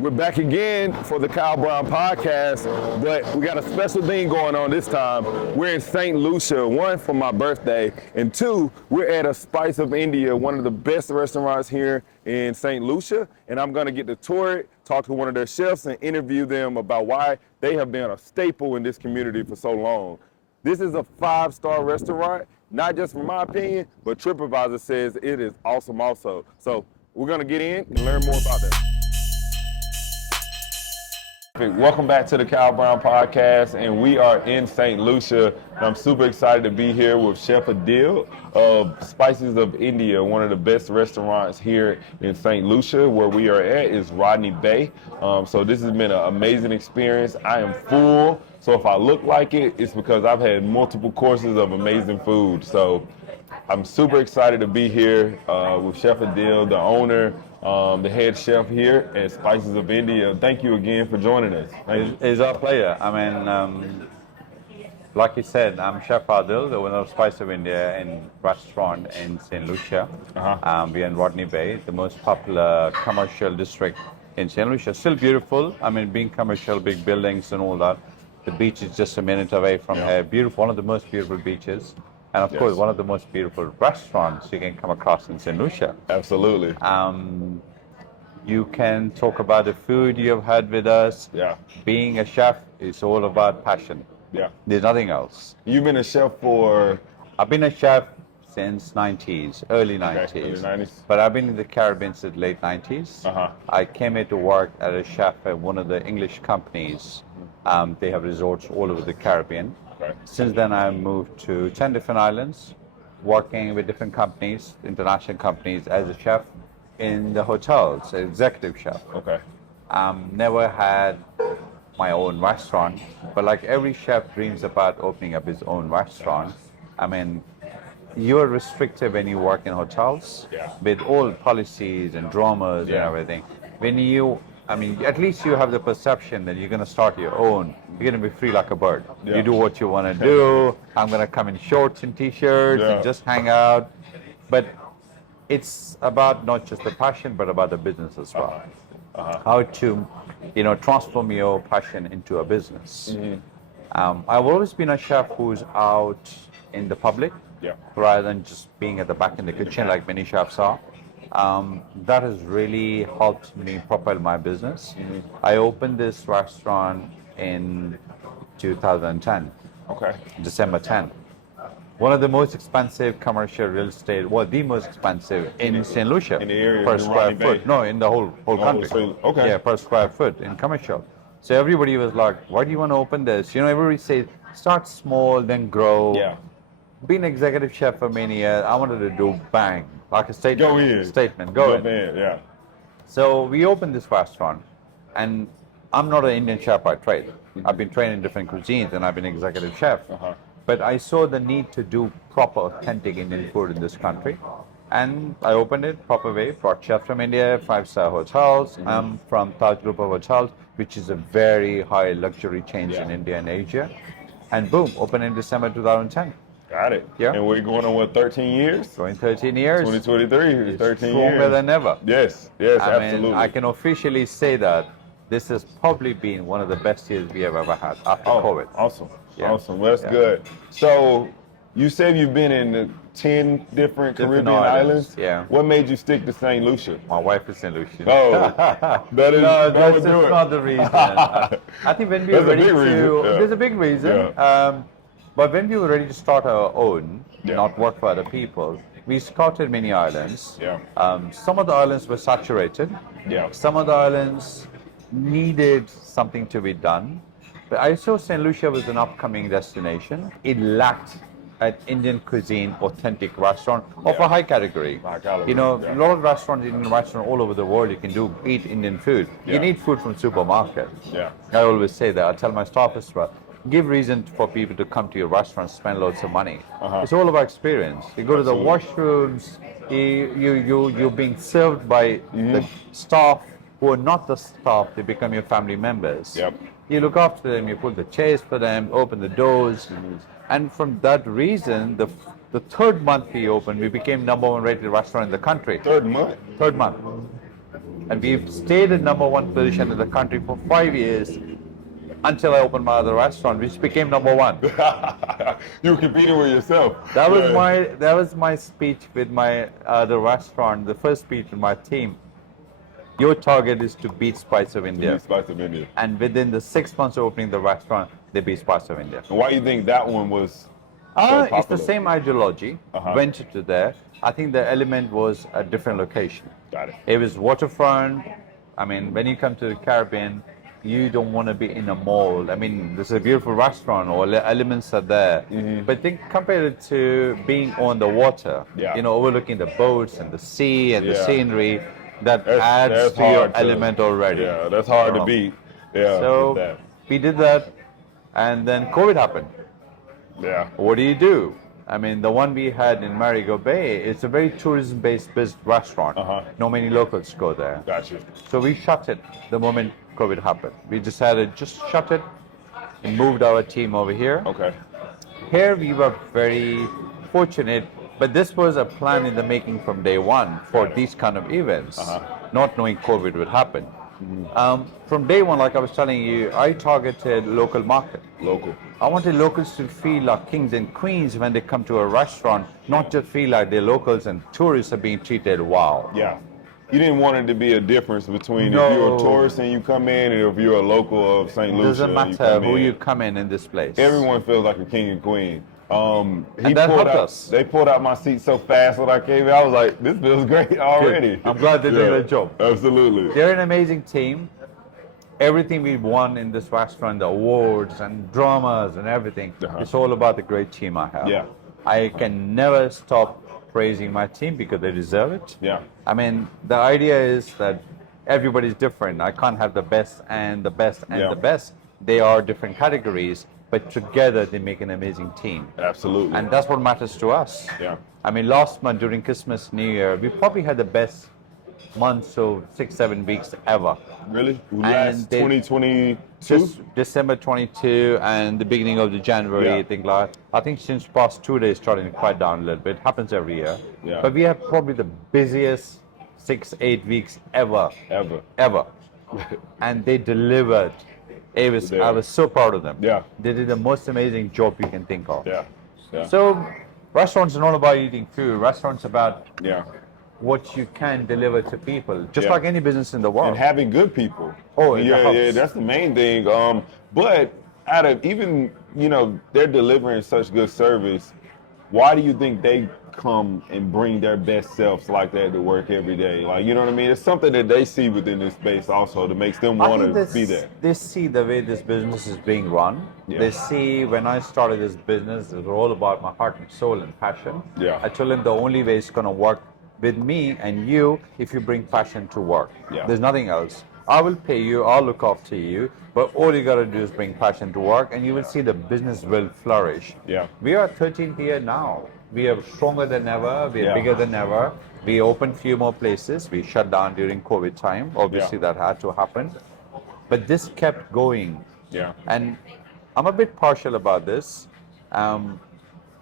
We're back again for the Kyle Brown podcast, but we got a special thing going on this time. We're in St. Lucia, one, for my birthday, and two, we're at a Spice of India, one of the best restaurants here in St. Lucia, and I'm gonna get to tour it, talk to one of their chefs, and interview them about why they have been a staple in this community for so long. This is a 5-star restaurant, not just from my opinion, but TripAdvisor says it is awesome also. So we're gonna get in and learn more about that. Welcome back to the Kyle Brown podcast, and we are in St. Lucia. And I'm super excited to be here with Chef Adil of Spices of India, one of the best restaurants here in St. Lucia. Where we are at is Rodney Bay. So this has been an amazing experience. I am full, so if I look like it, it's because I've had multiple courses of amazing food. So I'm super excited to be here with Chef Adil, the owner, the head chef here at Spices of India. Thank you again for joining us. It's our pleasure. I mean, like you said, I'm Chef Adil, the owner of Spice of India and restaurant in St. Lucia. We're in Rodney Bay, the most popular commercial district in St. Lucia. Still beautiful. I mean, being commercial, big buildings and all that. The beach is just a minute away from here. Beautiful, one of the most beautiful beaches. And of course, one of the most beautiful restaurants you can come across in St. Lucia. Absolutely. You can talk about the food you've had with us. Yeah. Being a chef is all about passion. Yeah. There's nothing else. You've been a chef for? I've been a chef since 90s, early 90s. Okay, early 90s. But I've been in the Caribbean since late 90s. I came here to work as a chef at one of the English companies. They have resorts all over the Caribbean. Okay. Since then, I moved to 10 different islands, working with different companies, international companies, as a chef in the hotels, executive chef. Okay. Never had my own restaurant, but like every chef dreams about opening up his own restaurant. I mean, you're restricted when you work in hotels with all policies and dramas and everything. When you, I mean, at least you have the perception that you're going to start your own. You're going to be free like a bird. You do what you want to do. I'm going to come in shorts and t-shirts and just hang out. But it's about not just the passion, but about the business as well. How to, transform your passion into a business. I've always been a chef who's out in the public rather than just being at the back in the kitchen like many chefs are. That has really helped me propel my business. I opened this restaurant in 2010. Okay. December 10. One of the most expensive commercial real estate, well, the most expensive in St. Lucia. In the area, per in square Rodney foot. Bay. No, in the whole country. So, okay. Yeah, per square foot in commercial. So everybody was like, why do you want to open this? Everybody says, start small, then grow. Yeah. Being executive chef for many years, I wanted to do bang, like a statement. Go in. Statement, go in. Yeah. So we opened this restaurant, and I'm not an Indian chef by trade. I've been trained in different cuisines, and I've been executive chef. But I saw the need to do proper, authentic Indian food in this country. And I opened it proper way, brought chefs from India, 5-star hotels. I'm from Taj Group of Hotels, which is a very high luxury chain in India and Asia. And boom, opened in December 2010. Got it. Yeah. And we're going on, 13 years? Going 13 years. 2023 is 13 stronger years. than ever. Yes, I absolutely. mean, I can officially say that this has probably been one of the best years we have ever had after COVID. Awesome. Yeah. Awesome. Well, that's good. So you said you've been in 10 different Caribbean islands. Yeah. What made you stick to St. Lucia? My wife is St. Lucia. Oh, that is, no, that would that's do it. not the reason. I think when we were There's a ready big reason, yeah. there's a big reason. But when we were ready to start our own, not work for other people, we scouted many islands. Some of the islands were saturated. Some of the islands needed something to be done. But I saw St. Lucia was an upcoming destination. It lacked an Indian cuisine, authentic restaurant of a high category. A lot of restaurants, Indian restaurants all over the world, you can eat Indian food. You need food from supermarket. I always say that. I tell my staff as well. Give reason for people to come to your restaurant, spend loads of money. It's all about experience. You go to the washrooms, you're being served by the staff who are not the staff, they become your family members. You look after them, you put the chairs for them, open the doors. And from that reason, the third month we opened, we became #1 rated restaurant in the country. Third month? Third month. And we've stayed in #1 position in the country for 5 years until I opened my other restaurant, which became #1. You were competing with yourself. That was my speech with my other restaurant. The first speech with my team. Your target is to beat Spice of India. Spice of India. And within the 6 months of opening the restaurant, they beat Spice of India. And why do you think that one was so popular? It's the same ideology. Went to there. I think the element was a different location. Got it. It was waterfront. I mean, when you come to the Caribbean, you don't want to be in a mall. I mean, this is a beautiful restaurant, all the elements are there. But think compare it to being on the water, Yeah. you know, overlooking the boats and the sea and the Yeah. scenery, that That's adds to your hard to- element already. Yeah, that's hard to beat. Yeah. So with that. we did that, and then COVID happened. Yeah. What do? I mean, the one we had in Marigo Bay, it's a very tourism-based restaurant. Not many locals go there. Gotcha. So we shut it the moment COVID happened. We decided just shut it and moved our team over here. Okay. Here we were very fortunate, but this was a plan in the making from day one for these kind of events, not knowing COVID would happen. From day one, like I was telling you, I targeted local market. Local. I wanted locals to feel like kings and queens when they come to a restaurant, not just feel like they're locals and tourists are being treated wow. Yeah. You didn't want it to be a difference between No. if you're a tourist and you come in and if you're a local of St. It Lucia. doesn't you matter come who in. you come in this place. Everyone feels like a king and queen. And that helped us. They pulled out my seat so fast when I came in. I was like, this feels great already. I'm glad they did their job. Absolutely. They're an amazing team. Everything we won in this restaurant, the awards and dramas and everything, it's all about the great team I have. Yeah. I can never stop praising my team because they deserve it. Yeah. I mean, the idea is that everybody's different. I can't have the best and the best and Yeah. the best. They are different categories, but together they make an amazing team. Absolutely. And that's what matters to us. Yeah. I mean, last month during Christmas, New Year, we probably had the best months of 6-7 weeks ever. Really? Last they- 2022? Just December 22 and the beginning of the January, Yeah. I think since past 2 days starting to quiet down a little bit. Happens every year. Yeah. But we have probably the busiest 6-8 weeks ever. Ever. And they delivered. I was so proud of them. Yeah. They did the most amazing job you can think of. Yeah. Yeah. So restaurants are not about eating food. Restaurants about Yeah. what you can deliver to people, just Yeah. like any business in the world. And having good people. Oh, it yeah, helps. yeah, that's the main thing. But out of even, they're delivering such good service, why do you think they come and bring their best selves like that to work every day? Like, you know what I mean? It's something that they see within this space also that makes them I want think to be there. They see the way this business is being run. Yeah. They see when I started this business, it was all about my heart and soul and passion. Yeah. I told them the only way it's going to work with me and you if you bring passion to work. Yeah. There's nothing else. I will pay you, I'll look after you, but all you got to do is bring passion to work and you will see the business will flourish. Yeah. We are 13th year now. We are stronger than ever. We are Yeah. bigger than ever. We opened few more places. We shut down during COVID time. Obviously, that had to happen. But this kept going. Yeah. And I'm a bit partial about this.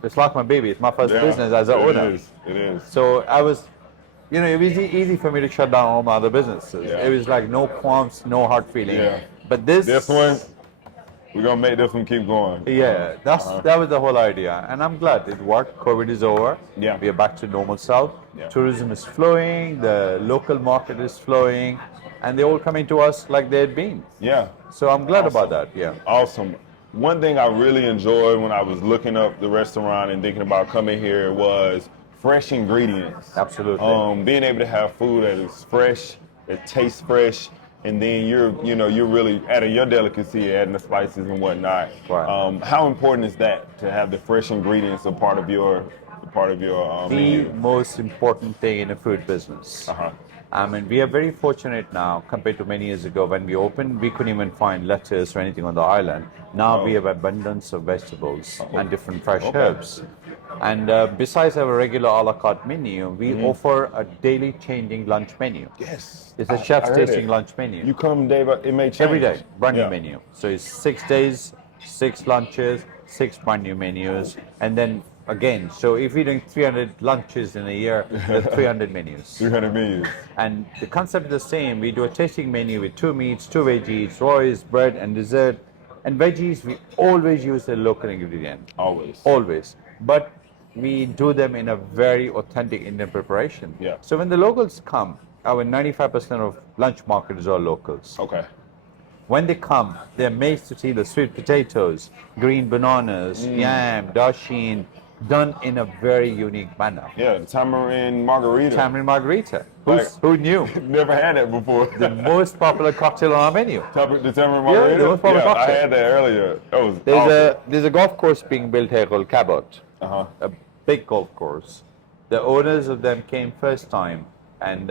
It's like my baby. It's my first Yeah. business as an owner. It is. So I was, it was easy for me to shut down all my other businesses. Yeah. It was like no qualms, no hard feeling. Yeah. But this one, we're going to make this one keep going. Yeah, that was the whole idea, and I'm glad it worked. COVID is over. Yeah. We are back to normal self. Yeah. Tourism is flowing. The local market is flowing, and they're all coming to us like they had been. Yeah. So I'm glad Awesome. about that. Yeah. Awesome. One thing I really enjoyed when I was looking up the restaurant and thinking about coming here was fresh ingredients. Absolutely. Being able to have food that is fresh, that tastes fresh, and then you're really adding your delicacy, adding the spices and whatnot. Right. How important is that to have the fresh ingredients a part of your The menu? most important thing in a food business. I mean, we are very fortunate now compared to many years ago when we opened, we couldn't even find lettuce or anything on the island. Now we have abundance of vegetables and different fresh herbs. And besides our regular a la carte menu, we offer a daily changing lunch menu. Yes. It's a chef's I heard tasting it. lunch menu. You come day by, it may change. Every day, brand new Yeah. menu. So it's 6 days, 6 lunches, 6 brand new menus, and then again, so if we're doing 300 lunches in a year, there's 300 menus. 300 menus. And the concept is the same. We do a tasting menu with 2 meats, 2 veggies, rice, bread, and dessert. And veggies, we always use the local ingredient. Always. Always. But we do them in a very authentic Indian preparation. Yeah. So when the locals come, our 95% of lunch market is all locals. Okay. When they come, they're amazed to see the sweet potatoes, green bananas, yam, dasheen, done in a very unique manner. Yeah, tamarind margarita. Tamarind margarita. Like- Who knew? Never had that before. The most popular cocktail on our menu. The tamarind margarita? the most popular I cocktail. had that earlier. That was awesome. There's a golf course being built here called Cabot, Uh-huh. a big golf course. The owners of them came first time and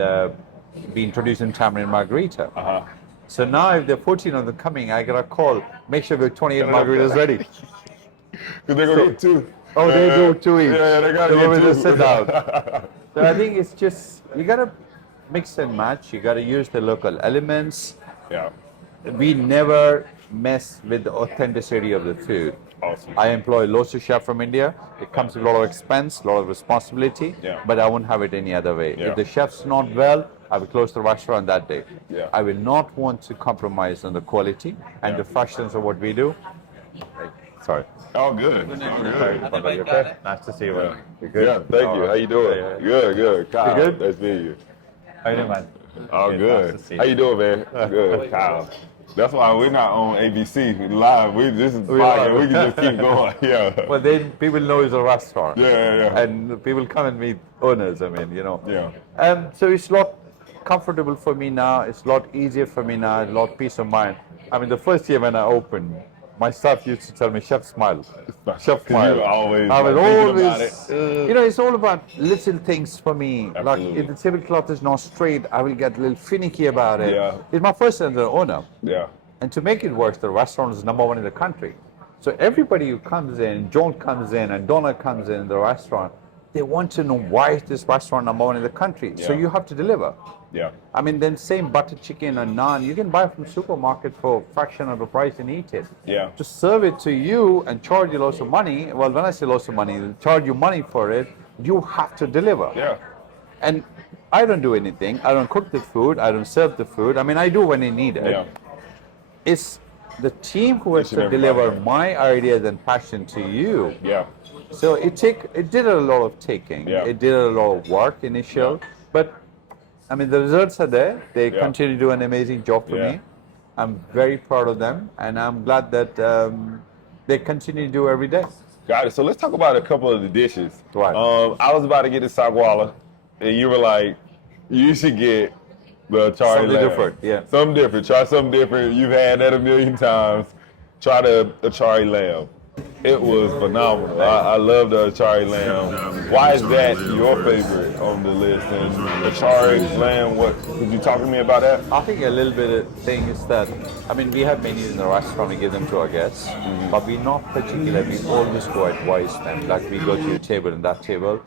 we introduced them tamarind margarita. Uh-huh. So now if there are 14 of them coming, I get a call, make sure we have 28 margaritas ready. Because they're going to get two. Oh, they do two each. Yeah, they got to So get we two. just sit down. So I think it's just, you got to mix and match. You got to use the local elements. Yeah. We never mess with the authenticity of the food. Awesome. I employ lots of chefs from India. It comes with a lot of expense, a lot of responsibility, Yeah. but I won't have it any other way. Yeah. If the chef's not well, I will close the restaurant that day. Yeah. I will not want to compromise on the quality and the freshness of what we do. Sorry. Oh, good. Okay. Nice to see you. Yeah. You good? Yeah, thank you. How you doing? Yeah. Good, good. Kyle, good? Nice meeting you. How you doing, man? Oh, Yeah, good. nice to see How you. you doing, man? Good. Kyle. That's why we're not on ABC live. This is We podcast. are. We can just keep going. Yeah. Well, then people know it's a restaurant. Yeah. And people come and meet owners, I mean, you know. Yeah. So it's a lot comfortable for me now. It's a lot easier for me now, a lot peace of mind. I mean, the first year when I opened, my staff used to tell me, Chef, smile. Chef, 'Cause smile. you were always, I was like, thinking about always, it. you know, it's all about little things for me. Like, Absolutely. if the tablecloth is not straight, I will get a little finicky about it. Yeah. It's my first time as an owner. Yeah. And to make it worse, the restaurant is #1 in the country. So everybody who comes in, John comes in and Donna comes in the restaurant, they want to know why is this restaurant #1 in the country. So Yeah. you have to deliver. Yeah. I mean, then same butter chicken and naan, you can buy from supermarket for a fraction of the price and eat it. Yeah. To serve it to you and charge you lots of money, well, when I say lots of money, they charge you money for it, you have to deliver. Yeah. And I don't do anything. I don't cook the food. I don't serve the food. I mean, I do when I need it. Yeah. It's the team who has Each and to deliver everybody. my ideas and passion to you. Yeah. So it did a lot of taking. Yeah. It did a lot of work initial, but I mean the results are there. They Yeah. continue to do an amazing job for Yeah. me. I'm very proud of them, and I'm glad that they continue to do every day. Got it. So let's talk about a couple of the dishes. Right. I was about to get the Saagwala, and you were like, you should get the Achari Something Lamb. different, yeah. Something different. Try something different. You've had that a million times. Try the Achari Lamb. It was phenomenal. I love the Achari Lamb. Why is that your favorite on the list? And Achari Lamb, could you talk to me about that? I think a little bit of thing is that, I mean, we have menus in the restaurant, we give them to our guests, but we're not particular. We always go advise them, like we go to your table and that table.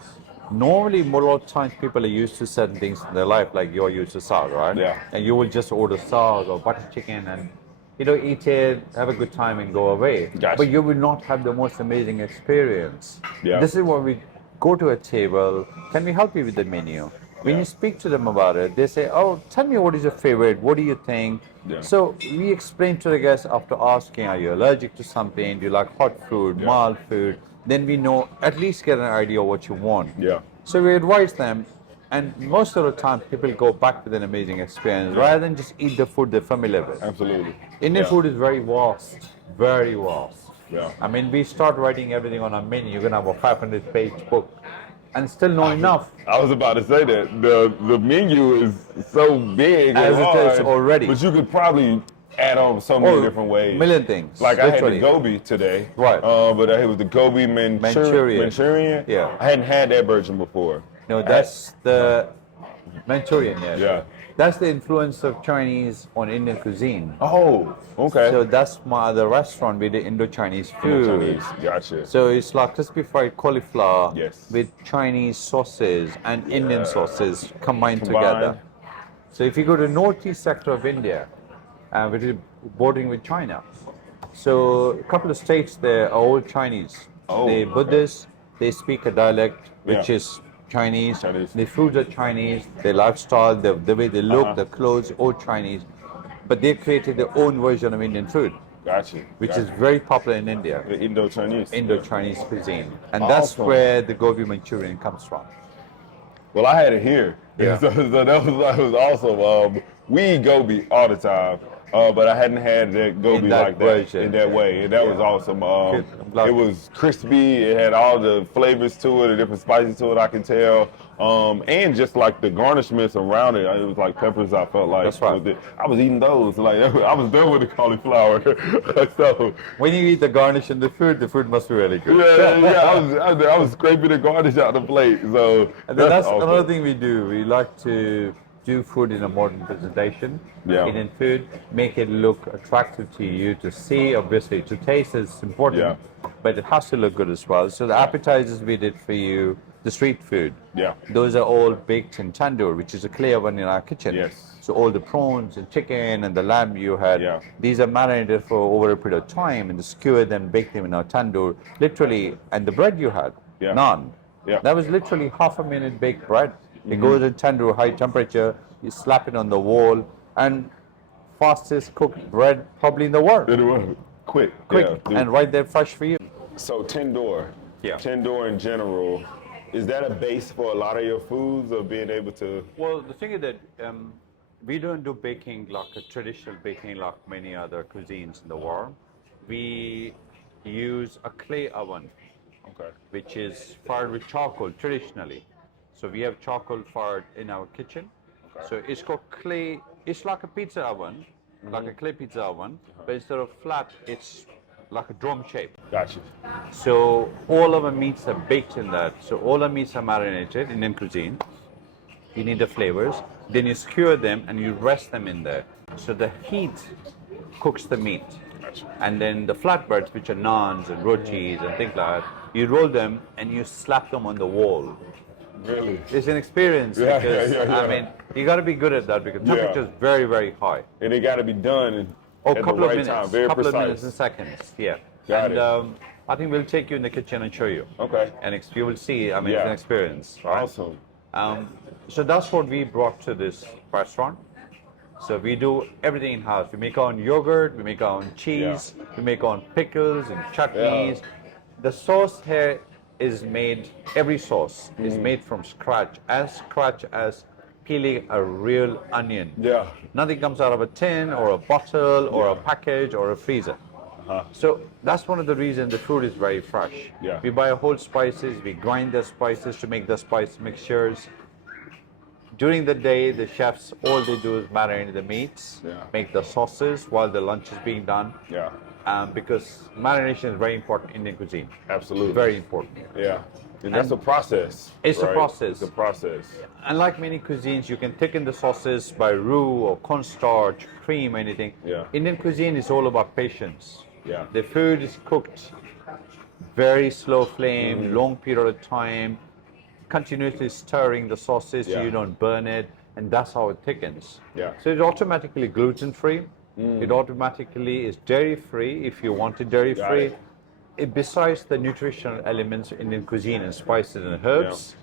Normally, more a lot of times people are used to certain things in their life, like you're used to saag, right? Yeah. And you will just order saag or butter chicken and, you know, eat it, have a good time and go away. Gotcha. But you will not have the most amazing experience. Yeah. This is when we go to a table, can we help you with the menu? When Yeah. you speak to them about it, they say, oh, tell me what is your favorite, what do you think? Yeah. So we explain to the guests after asking, are you allergic to something, do you like hot food, Yeah. mild food? Then we know, at least get an idea of what you want. Yeah. So we advise them, and most of the time people go back with an amazing experience rather than just eat the food they're familiar with. Absolutely. Indian Yeah. food is very vast, very vast. Yeah. I mean, we start writing everything on our menu, you're gonna have a 500-page book, and still not enough. I was about to say that the menu is so big As and it is hard, already. but you could probably add on so many different ways. Million things. Like I had literally. the Gobi today, Right. But it was the Gobi Manchurian. Manchurian. Yeah. I hadn't had that version before. No, that's the Manchurian, yes. Yeah. That's the influence of Chinese on Indian cuisine. Oh, okay. So that's my other restaurant with the Indo-Chinese food. Chinese. Gotcha. So it's like crispy fried cauliflower Yes. with Chinese sauces and Indian sauces combined Combined. together. So if you go to northeast sector of India, which is bordering with China, so a couple of states there are all Chinese. Oh, They're okay. Buddhist, they speak a dialect which Yeah. is Chinese. Chinese. The foods are Chinese. Their lifestyle, the way they look, the clothes, all Chinese. But they created their own version of Indian food, Gotcha. which is very popular in India. the Indo-Chinese. Indo-Chinese cuisine, and that's Awesome. where the Gobi Manchurian comes from. Well, I had it here. Yeah. So that was awesome. We eat gobi all the time, but I hadn't had that gobi In that like that version, in that yeah. way, and that was Yeah. awesome. Good. I'm glad. It was crispy. It had all the flavors to it, the different spices to it. I can tell, and just like the garnishments around it. It was like peppers. I felt like That's right. with it. I was eating those. Like I was done with the cauliflower. So When you eat the garnish in the food must be really good. yeah, I was scraping the garnish out the plate. So And then that's awesome. another thing we do. We like to do food in a modern presentation. Yeah. Indian food, make it look attractive to you to see. Obviously, to taste is important, but it has to look good as well. So the appetizers we did for you, the street food. Yeah. Those are all baked in tandoor, which is a clay oven in our kitchen. Yes. So all the prawns and chicken and the lamb you had, Yeah. these are marinated for over a period of time and skewered and baked them in our tandoor. Literally, and the bread you had, naan. Yeah. That was literally half a minute baked bread. It goes in tandoor, high temperature. You slap it on the wall, and fastest cooked bread probably in the world. It was quick. Quick Yeah. and right there, fresh for you. So tandoor. Yeah. Tandoor in general, is that a base for a lot of your foods, or being able to? Well, the thing is that we don't do baking like a traditional baking like many other cuisines in the world. We use a clay oven, Okay. which is fired with charcoal traditionally. So we have charcoal fired in our kitchen. So it's called clay. It's like a pizza oven, like a clay pizza oven, but instead of flat, it's like a dome shape. Gotcha. So all our meats are baked in that. So all our meats are marinated, Indian cuisine. You need the flavors. Then you skewer them and you rest them in there. So the heat cooks the meat. Gotcha. And then the flatbreads, which are naans and rotis and things like that, you roll them and you slap them on the wall. Really? It's an experience Yeah, because, yeah. I mean, you got to be good at that because temperature is very, very high. And it got to be done Oh, at a couple the of right minutes, time. Very couple precise. of minutes and seconds, yeah. Got and it. I think we'll take you in the kitchen and show you. Okay. And you will see, I mean, it's Yeah. an experience, right? Awesome. So that's what we brought to this restaurant. So we do everything in house. We make our own yogurt, we make our own cheese, we make our own pickles and chutneys. The sauce here is made, every sauce is made from scratch as peeling a real onion. Yeah. Nothing comes out of a tin or a bottle or a package or a freezer. So that's one of the reasons the food is very fresh. Yeah. We buy whole spices, we grind the spices to make the spice mixtures. During the day, the chefs, all they do is marinate the meats, make the sauces while the lunch is being done. Yeah. Because marination is very important in Indian cuisine. Absolutely. Very important. Yeah. And that's a process. It's a right? process. It's a process. Unlike many cuisines, you can thicken the sauces by roux or cornstarch, cream, anything. Yeah. Indian cuisine is all about patience. Yeah. The food is cooked very slow flame, long period of time, continuously stirring the sauces so you don't burn it, and that's how it thickens. Yeah. So it's automatically gluten-free. It automatically is dairy-free if you want it dairy-free. Besides the nutritional elements in Indian cuisine and spices and herbs,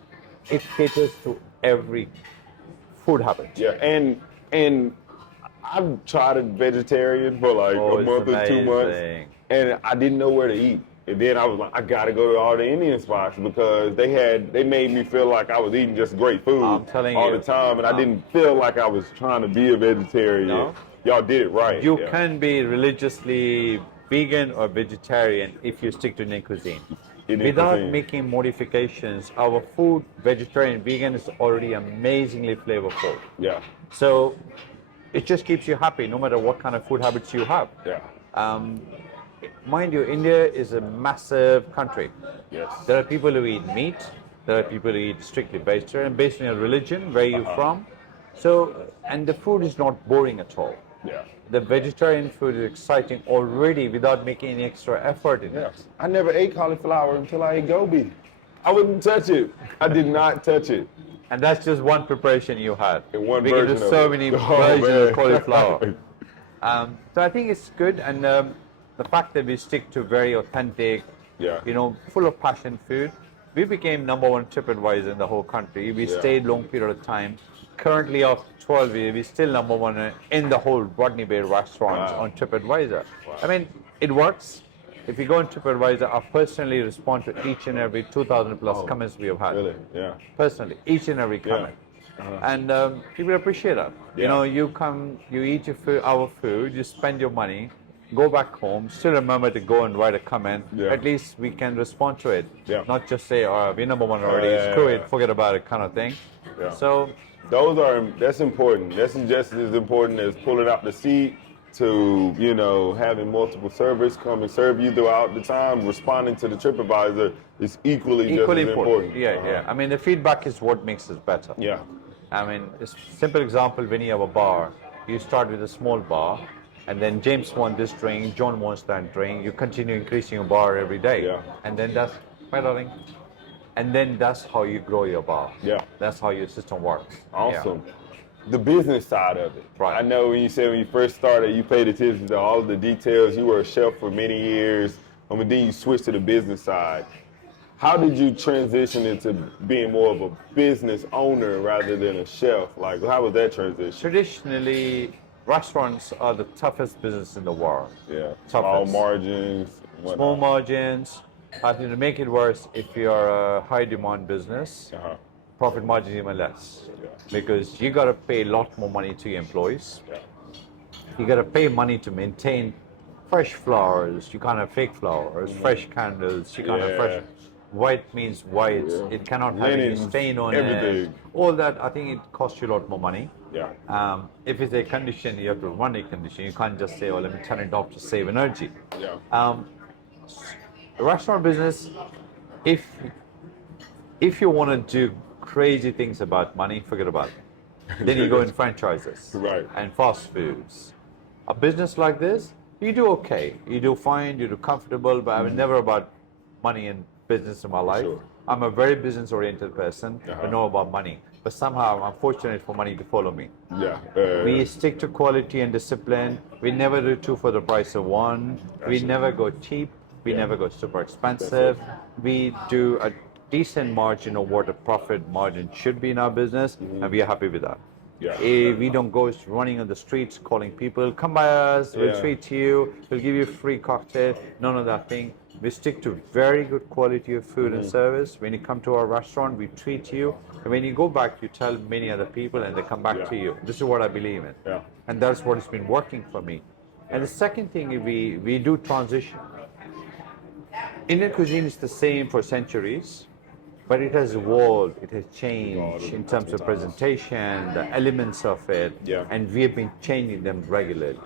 it caters to every food habit. Yeah. And I've tried a vegetarian for like a month or 2 months, amazing. and I didn't know where to eat. And then I was like, I gotta go to all the Indian spots because they made me feel like I was eating just great food I'm telling all you. the time, and I didn't feel like I was trying to be a vegetarian. No. Y'all did it right. You can be religiously vegan or vegetarian if you stick to Indian cuisine. Indian Without cuisine. making modifications, our food, vegetarian, vegan, is already amazingly flavorful. Yeah. So it just keeps you happy no matter what kind of food habits you have. Yeah. Mind you, India is a massive country. Yes. There are people who eat meat, there are people who eat strictly vegetarian based on your religion, where you're from. So, and the food is not boring at all. Yeah. The vegetarian food is exciting already without making any extra effort in Yeah. it. I never ate cauliflower until I ate Gobi. I wouldn't touch it. I did not touch it. And that's just one preparation you had. In one We can version do of so it. many Oh, versions man. of cauliflower. So I think it's good, and the fact that we stick to very authentic, Yeah. full of passion food. we became #1 TripAdvisor in the whole country. We stayed long period of time. Currently, after 12 years, we're still #1 in the whole Rodney Bay restaurants on TripAdvisor. I mean, it works. If you go on TripAdvisor, I personally respond to each and every 2,000 plus comments we have had. Really? Yeah. Personally, each and every comment. And people appreciate that. You know, you come, you eat your food, our food, you spend your money, go back home, still remember to go and write a comment. At least we can respond to it. Not just say, oh, we're #1 already, screw it, forget about it kind of thing. So that's important. That's just as important as pulling out the seat to, you know, having multiple servers come and serve you throughout the time. Responding to the TripAdvisor is equally just as important. Yeah. I mean, the feedback is what makes us better. Yeah. I mean, a simple example, when you have a bar, you start with a small bar, and then James wants this drink, John wants that drink, you continue increasing your bar every day. And then that's, and then that's how you grow your bar. That's how your system works. Awesome. The business side of it. I know when you said when you first started, you paid attention to all of the details. You were a chef for many years, and then you switched to the business side. How did you transition into being more of a business owner rather than a chef? Like, how was that transition? Traditionally, restaurants are the toughest business in the world. Small margins. Small margins. I think to make it worse, if you're a high demand business, profit margin is even less. Because you got to pay a lot more money to your employees. You got to pay money to maintain fresh flowers. You can't have fake flowers, fresh candles. You can't have fresh. White means white. It cannot have any stain on it. All that, I think it costs you a lot more money. If it's a condition, you have to run a condition. You can't just say, oh, let me turn it off to save energy. Restaurant business, if you want to do crazy things about money, forget about it. Then you go in franchises and fast foods. A business like this, you do okay. You do fine, you do comfortable, but I mean, never about money and business in my life. I'm a very business-oriented person, I know about money. But somehow I'm fortunate for money to follow me. We stick to quality and discipline. We never do two for the price of one. We never go cheap. We never go super expensive. We do a decent margin of what a profit margin should be in our business, and we are happy with that. We don't go running on the streets calling people, come by us, we'll treat you, we'll give you a free cocktail, none of that thing. We stick to very good quality of food and service. When you come to our restaurant, we treat you. And when you go back, you tell many other people and they come back to you. This is what I believe in. And that's what has been working for me. And the second thing, we do transition. Indian cuisine is the same for centuries, but it has evolved, it has changed in terms of presentation, the elements of it, and we have been changing them regularly.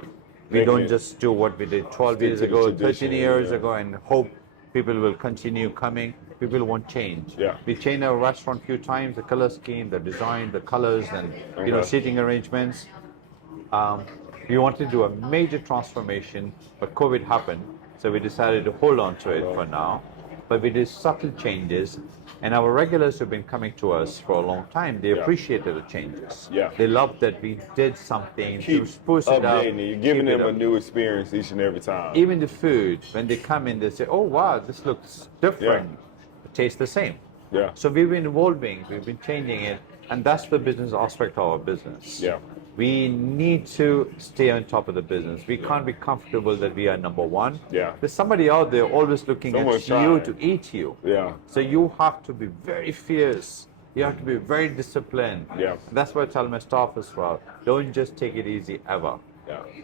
We don't just do what we did 12 years ago, 13 years ago, and hope people will continue coming. People want change. We changed our restaurant a few times, the color scheme, the design, the colors, and seating arrangements. We wanted to do a major transformation, but COVID happened, so we decided to hold on to it for now. But we did subtle changes, and our regulars have been coming to us for a long time. They appreciated the changes. They loved that we did something to spruce it up. You're giving them a new experience each and every time. Even the food, when they come in, they say, oh wow, this looks different. It tastes the same. So we've been evolving, we've been changing it, and that's the business aspect of our business. We need to stay on top of the business. We can't be comfortable that we are #1. There's somebody out there always looking at you to eat you. So you have to be very fierce. You have to be very disciplined. That's what I tell my staff as well. Don't just take it easy ever.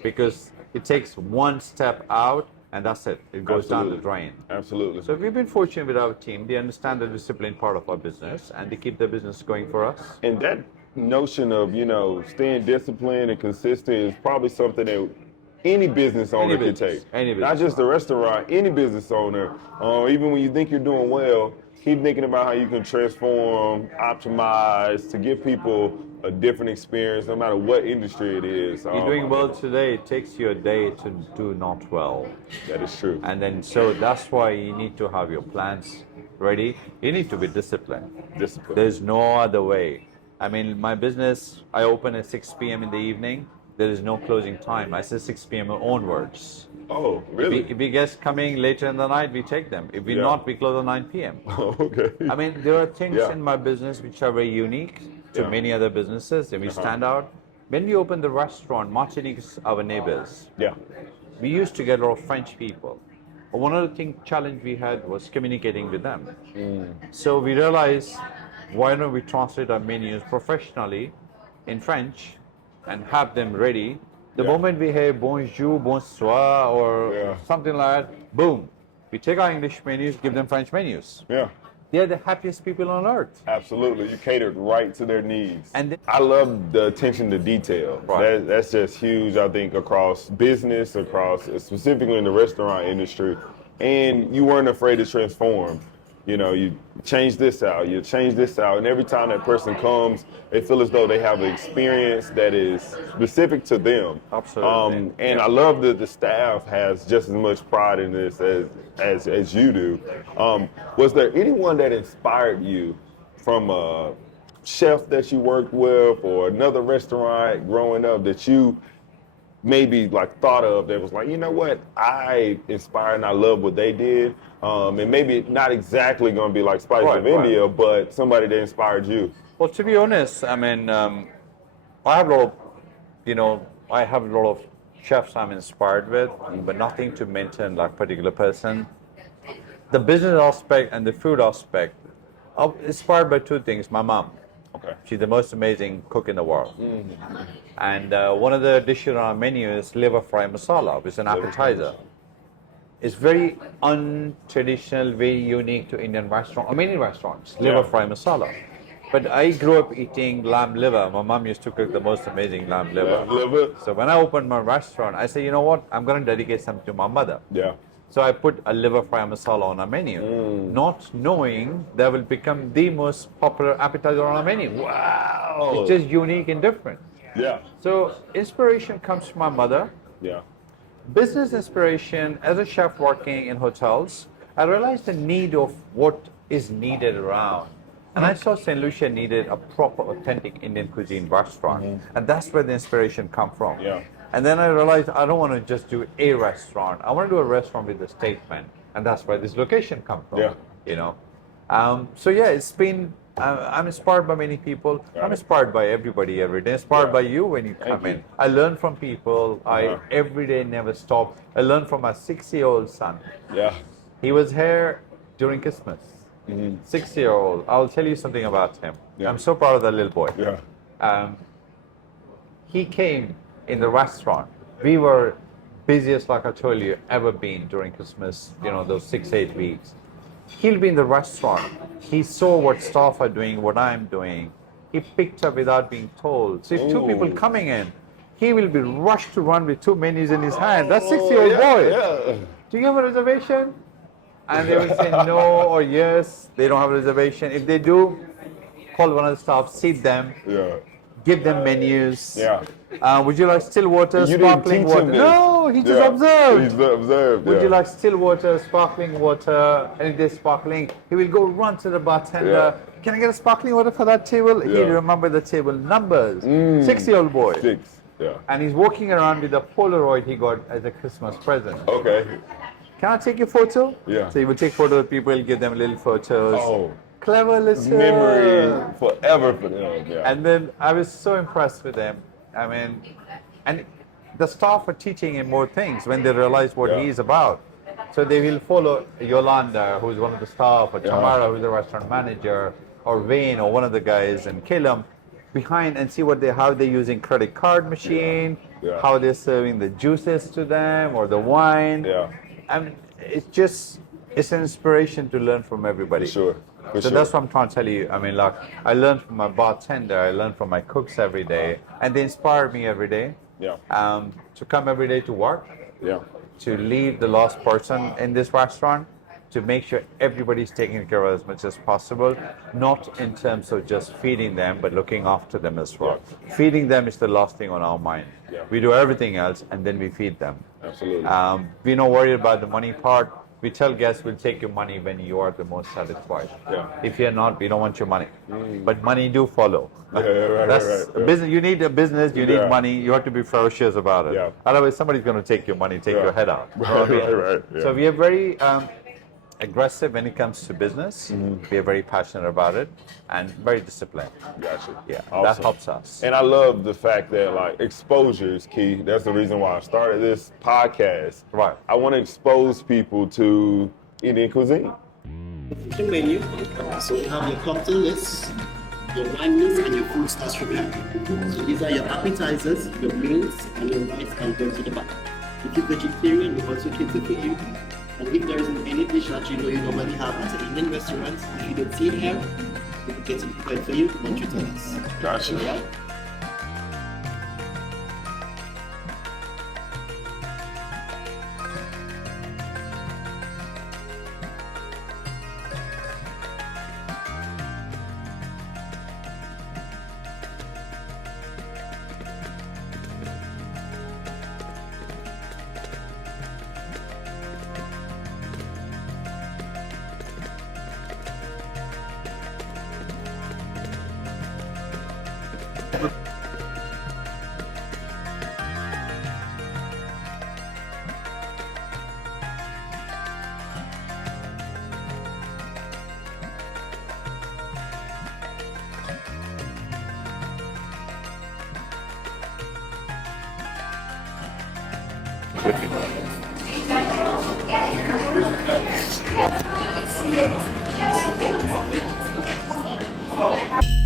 Because it takes one step out and that's it. It goes down the drain. So we've been fortunate with our team. They understand the discipline part of our business and they keep the business going for us. And that notion of, you know, staying disciplined and consistent is probably something that any business owner can take. Not just the restaurant, any business owner. Even when you think you're doing well, keep thinking about how you can transform, optimize to give people a different experience, no matter what industry it is. You're doing well today, it takes you a day to do not well. That is true. And then, so that's why you need to have your plans ready. You need to be disciplined. There's no other way. I mean, my business, I open at 6 p.m. in the evening. there is no closing time. I say 6 p.m. onwards. Oh, really? If we guests coming later in the night, we take them. If we Yeah. not, we close at 9 p.m. Oh, okay. I mean, there are things Yeah. in my business which are very unique to Yeah. many other businesses, and we stand out. When we opened the restaurant, Martinique's our neighbors. Yeah. We used to get a lot of French people. But one of the challenge we had was communicating with them. So we realized, why don't we translate our menus professionally in French and have them ready? The Yeah. moment we hear bonjour, bonsoir, or Yeah. something like that, boom, we take our English menus, give them French menus. Yeah. They're the happiest people on earth. Absolutely. You catered right to their needs. And I love the attention to detail. Right. That's just huge, I think, across business, across specifically in the restaurant industry. And you weren't afraid to transform. You know, you change this out, you change this out. And every time that person comes, they feel as though they have an experience that is specific to them. Absolutely. And I love that the staff has just as much pride in this as you do. Was there anyone that inspired you from a chef that you worked with or another restaurant growing up that you maybe like thought of that was like, you know what, I inspired and I love what they did, and maybe not exactly going to be like Spice Right, of right. India, but somebody that inspired you? Well, to be honest, I mean, I have a lot of, I have a lot of chefs I'm inspired with, but nothing to mention like particular person. The business aspect and the food aspect, I'm inspired by two things. My mom. Okay. She's the most amazing cook in the world. And one of the dishes on our menu is liver fry masala, which is an appetizer. It's very untraditional, very unique to Indian restaurants, or many restaurants, liver fry masala. But I grew up eating lamb liver. My mom used to cook the most amazing lamb liver. Liver? So when I opened my restaurant, I said, you know what, I'm going to dedicate something to my mother. Yeah. So I put a liver fry masala on our menu, not knowing that will become the most popular appetizer on our menu. Wow. It's just unique and different. Yeah. So inspiration comes from my mother. Yeah. Business inspiration, as a chef working in hotels, I realized the need of what is needed around. And I saw St. Lucia needed a proper, authentic Indian cuisine restaurant. And that's where the inspiration come from. Yeah. And then I realized I don't want to just do a restaurant. I want to do a restaurant with a statement. And that's where this location comes from. Yeah. So yeah, it's been, I'm inspired by many people. Got I'm it. inspired by everybody every day. Inspired Yeah. by you when you come you. in. I learn from people. I every day never stop. I learn from my 6-year-old son. Yeah. He was here during Christmas. 6-year-old. I'll tell you something about him. Yeah. I'm so proud of that little boy. Yeah. He came in the restaurant. We were busiest, like I told you, ever been during Christmas, those 6-8 weeks. He'll be in the restaurant. He saw what staff are doing, what I'm doing. He picked up without being told. So if two people coming in, he will be rushed to run with 2 menus in his hand. That's 6-year-old boy. Yeah. Do you have a reservation? And they will say no or yes. They don't have a reservation. If they do, call one of the staff, seat them, Yeah. give them menus. Yeah. Would you like still water, You didn't sparkling teach him water? this. No, he just Yeah. observed. He's observed. Would yeah. you like still water, sparkling water? And if there's sparkling, he will go run to the bartender. Can I get a sparkling water for that table? Yeah. He'll remember the table numbers. 6-year-old boy. 6. Yeah. And he's walking around with a Polaroid he got as a Christmas present. Okay. Can I take your photo? Yeah. So he would take photos of people, give them little photos. Oh. Clever little Memory forever for them. Yeah. And then I was so impressed with him. I mean, and the staff are teaching him more things when they realize what Yeah. he's about. So they will follow Yolanda, who's one of the staff, or Tamara, who's the restaurant manager, or Wayne, or one of the guys, and Kilam behind and see how they're using credit card machine, Yeah. how they're serving the juices to them or the wine. Yeah. And it's an inspiration to learn from everybody. For sure. For So sure. that's what I'm trying to tell you. I mean, like, I learn from my bartender, I learn from my cooks every day, and they inspire me every day. Yeah. To come every day to work, Yeah. to leave the last person in this restaurant, to make sure everybody's taken care of as much as possible, not in terms of just feeding them, but looking after them as well. Feeding them is the last thing on our mind. Yeah. We do everything else, and then we feed them. Absolutely. We're not worried about the money part. we tell guests we'll take your money when you are the most satisfied. Yeah. If you're not, we don't want your money. But money do follow. Right, That's right, right. business. You need a business. You Yeah. need money. You have to be ferocious about it. Yeah. Otherwise, somebody's going to take your money, take Yeah. your head out. You know Right, what I mean? right, yeah. So we are very aggressive when it comes to business. We are very passionate about it and very disciplined. Gotcha. Yeah, that Awesome. helps us. And I love the fact that like exposure is key. That's the reason why I started this podcast. Right. I want to expose people to Indian cuisine. The menu. So you have your cocktail list, your wine list, and your food starts prepared. So these are your appetizers, your mains, and your rice and going to the back. If you're vegetarian, we also cater for you. And if there isn't any dish that you know you normally have at an Indian restaurant, if you don't see it here, we can get it prepared for you once you tell us. Gotcha. Alright? Thank you.